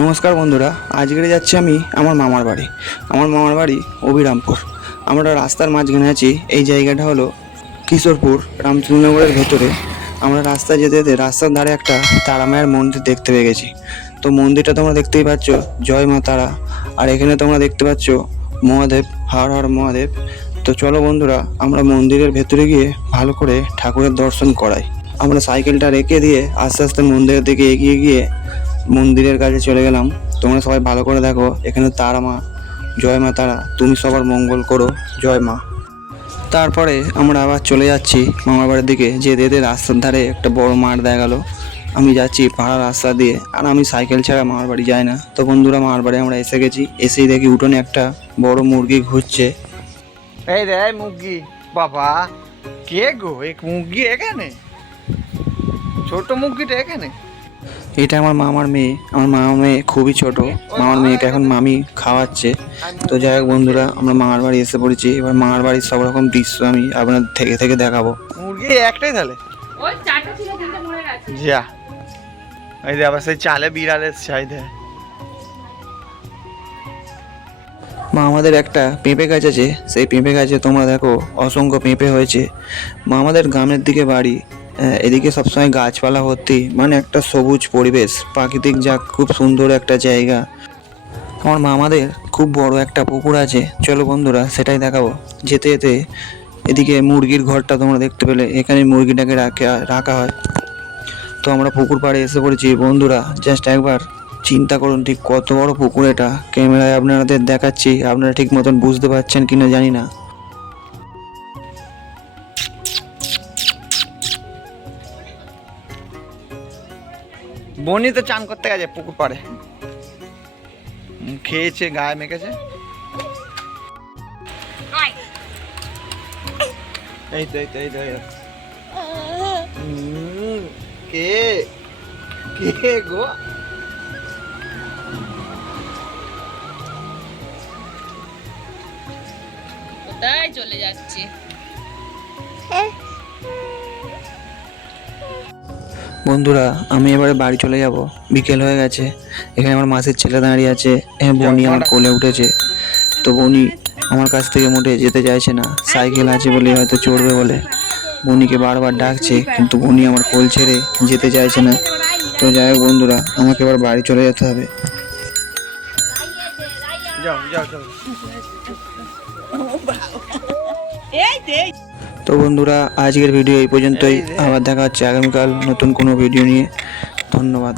নমস্কার বন্ধুরা, আজকে যাচ্ছি আমি আমার মামার বাড়ি অভিরামপুর। আমরা রাস্তার মাঝখানে আছি। এই জায়গাটা হলো কিশোরপুর রামচন্দ্রনগরের ভেতরে। আমরা রাস্তা যেতে যেতে রাস্তার ধারে একটা তারা মায়ের মন্দির দেখতে পেয়ে গেছি। তো মন্দিরটা তোমরা দেখতেই পাচ্ছ, জয় মা তারা। আর এখানে তোমরা দেখতে পাচ্ছ মহাদেব, হর হর মহাদেব। তো চলো বন্ধুরা, আমরা মন্দিরের ভেতরে গিয়ে ভালো করে ঠাকুরের দর্শন করাই। আমরা সাইকেলটা রেখে দিয়ে আস্তে আস্তে মন্দিরের দিকে এগিয়ে গিয়ে মন্দিরের কাছে চলে গেলাম। তোমরা সবাই ভালো করে দেখো, এখানে তারা মা, জয় মা তারা, তুমি সবার মঙ্গল করো, জয় মা। তারপরে আমরা আবার চলে যাচ্ছি মামার বাড়ির দিকে। যেতে যেতে রাস্তার ধারে একটা বড় মাঠ দেখা গেল। আমি যাচ্ছি পাড়া রাস্তা দিয়ে, আর আমি সাইকেল ছাড়া মামার বাড়ি যাই না। তো বন্ধুরা, মামার বাড়ি আমরা এসে গেছি। এসেই দেখি উঠোনে একটা বড় মুরগি ঘুরছে। এই রে মুরগি বাবা, কে গো এক মুরগি এখানে? ছোট মুরগিটা এখানে? এটা আমার মামার মেয়ে। আমার মামার মেয়ে খুবই ছোট। মামার মেয়েকে এখন মামি খাওয়াচ্ছে। তো যাই হোক বন্ধুরা, আমরা মামার বাড়ি এসে পড়েছি। এবার মামার বাড়ির সব রকম দৃশ্য আমি আপনাদের থেকে থেকে দেখাবো। মুরগি একটাই তাহলে? ওই চারটা ছিল, তিনটা মরে গেছে। যা, এই যে আবার সেই চালে বিড়ালের চাহিদা। আমাদের একটা পেঁপে গাছ আছে। সেই পেঁপে গাছে তোমরা দেখো অসংখ্য পেঁপে হয়েছে। আমাদের গ্রামের দিকে বাড়ি, এদিকে সবসময় গাছপালা ভর্তি, মানে একটা সবুজ পরিবেশ, প্রাকৃতিক যা খুব সুন্দর একটা জায়গা। আমার মামাদের খুব বড় একটা পুকুর আছে। চলো বন্ধুরা, সেটাই দেখাবো। যেতে যেতে এদিকে মুরগির ঘরটা তোমরা দেখতে পেলে, এখানে মুরগিটাকে রাখা হয়। তো আমরা পুকুর পাড়ে এসে পড়েছি বন্ধুরা। জাস্ট একবার চিন্তা করুন, ঠিক কত বড় পুকুর এটা। ক্যামেরায় আপনাদের দেখাচ্ছি, আপনারা ঠিক মতন বুঝতে পারছেন কিনা জানি না। বনি তো চান করতে গেছে পুকুর পাড়ে, খেয়েছে, গায়ে মেখেছে। এই তো এই তো এই তো এই তো। কে কে গো? কোথায় চলে যাচ্ছে? বন্ধুরা, আমি এবারে বাড়ি চলে যাব। বিকেল হয়ে গেছে। এখানে আমার মাসির ছেলে দাঁড়িয়ে আছে। বনি আমার কোলে উঠেছে। তো বনি আমার কাছ থেকে মোটে যেতে চাইছে না। সাইকেল আছে বলে, হয়তো চড়বে বলে বনিকে বারবার ডাকছে, কিন্তু বনি আমার কোল ছেড়ে যেতে চাইছে না। তো যাই হোক বন্ধুরা, আমাকে এবার বাড়ি চলে যেতে হবে। যাও যাও যাও। তো বন্ধুরা, আজকের ভিডিও এই পর্যন্তই। আবার দেখা হচ্ছে আগামীকাল নতুন কোনো ভিডিও নিয়ে। ধন্যবাদ।